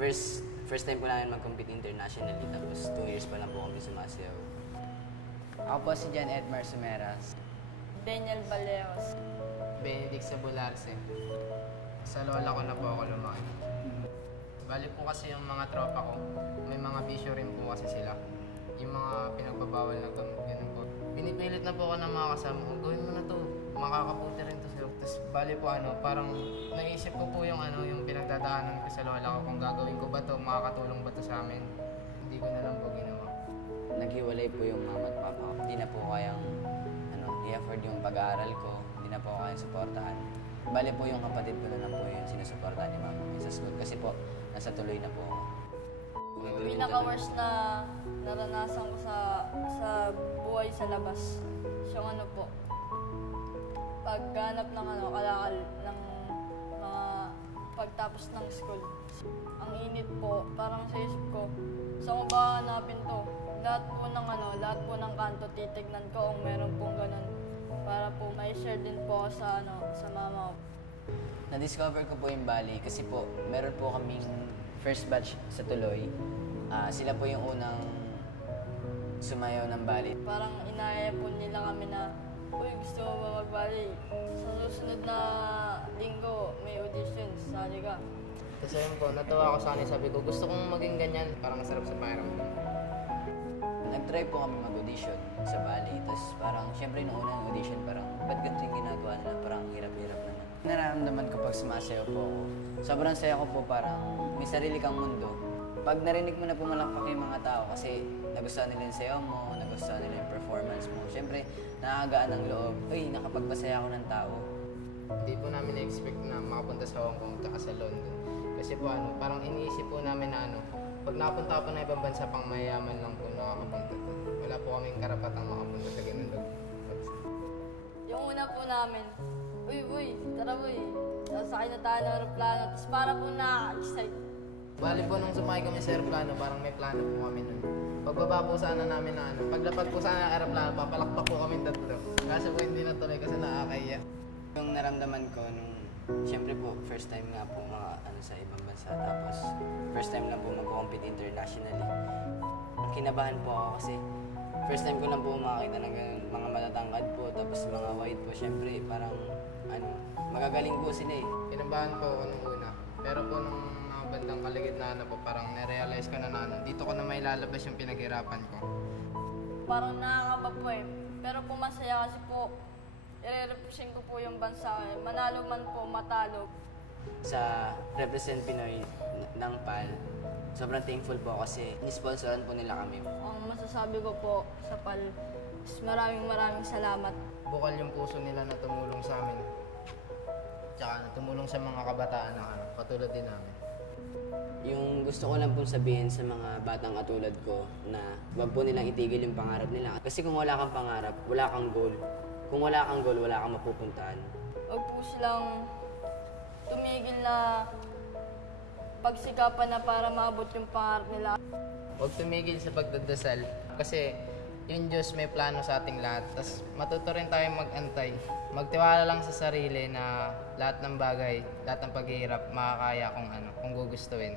First time ko namin mag-compete internationally, tapos 2 years pa lang po kami sumasayaw. Ako po si John Edmar Sumeras. Daniel Baleos. Benedict Sabularse. Sa lola ko na po ako lumaki. Bali po kasi yung mga tropa ko, may mga bisyo rin po kasi sila. Yung mga pinagbabawal na ganun po. Pinipilit na po ako ng mga kasama ko, gawin mo na to, makakaputi rin to sa'yo. Tapos bali po parang naisip ko po yung yung pinagdadaanan ko sa lola ko, kung gagawin ko ba to, makakatulong ba to sa amin. Hindi ko na lang po ginawa. Naghiwalay po yung mama at papa ko. Hindi na po kayang i-afford yung pag-aaral ko, hindi na po kayang suportahan. Bali po yung kapatid ko na lang po yung sinusuportahan ni mama sa school kasi po nasa tuloy na po ako. Yung pinaka-worst na naranasan ko sa buhay sa labas, yung po, pagganap ng kalakal ng mga pagtapos ng school. Ang init po, parang sa isip ko, saan ko ba hanapin to? Lahat po ng kanto titignan ko kung meron pong ganun para po may share din po sa mama ko. Na-discover ko po yung Bali kasi po meron po kaming first batch sa Tuloy. Sila po yung unang sumayaw ng Bali. Parang inaya po nila kami na, uy, gusto mo ba mag-Bali? Sa susunod na linggo, may audition, sali ka. Tapos ayun po, natuwa ako sa kanila. Sabi ko, gusto kong maging ganyan. Parang sarap sa pakiramdam. Nag-try po kami mag-audition sa Bali. Tapos parang, syempre nung unang audition, parang, ba't ganito yung ginagawa nila? Parang hirap-hirap naman. Nararamdaman ko pag sumasayaw po ako. Sobrang saya ko po, parang may sarili kang mundo. Pag narinig mo na pumalakpak yung mga tao kasi nagustuhan nila yung sayaw mo, nagustuhan nila yung performance mo. Syempre, nakakagaan ng loob. Uy, nakapagpasaya ako ng tao. Hindi po namin na-expect na makapunta sa Hong Kong at sa London. Kasi po parang iniisip po namin na pag nakapunta po na ibang bansa, pang mayayaman lang po nakakapunta po. Wala po kaming karapatang makapunta sa ganun lugar. Yung una po namin, uy, tara uy, sasakay na tayo ng aeroplano, tapos para po nakaka-excite. Bali po nung sumakay kami sa aeroplano, parang may plano po kami nun. Pagbaba po sana namin na paglapag po sana ng aeroplano, papalakpak po kami tatlo. Kaso po hindi natuloy kasi nakakaya. Yung naramdaman ko nung, syempre po, first time nga po sa ibang bansa. Tapos, first time lang po mag-compete internationally. Kinabahan po ako kasi first time ko lang po makakita ng mga matatangkad po, tapos mga white po. Syempre, parang, magagaling po sila eh. Kinabahan po ako nung una. Pero po nung bandang kaligitnaan na po, parang narealize ko na dito ko na may lalabas yung pinaghirapan ko. Parang nakakaba po eh. Pero po masaya kasi po, i-represent ko po yung bansa eh. Manalo man po, matalo. Sa Represent Pinoy ng PAL, sobrang thankful po kasi nisponsoran po nila kami. Ang masasabi ko po sa PAL is maraming salamat. Bukal yung puso nila na tumulong sa amin. Tsaka tumulong sa mga kabataan na katulad din namin. Yung gusto ko lang pong sabihin sa mga batang katulad ko na huwag po nilang itigil yung pangarap nila. Kasi kung wala kang pangarap, wala kang goal. Kung wala kang goal, wala kang mapupuntahan. Huwag po silang tumigil na pagsikapan na para maabot yung pangarap nila. Huwag tumigil sa pagdadasal kasi yung Diyos may plano sa ating lahat. Tapos matuto rin tayong mag-antay. Magtiwala lang sa sarili na lahat ng bagay, lahat ng paghihirap, makakaya kung gugustuhin.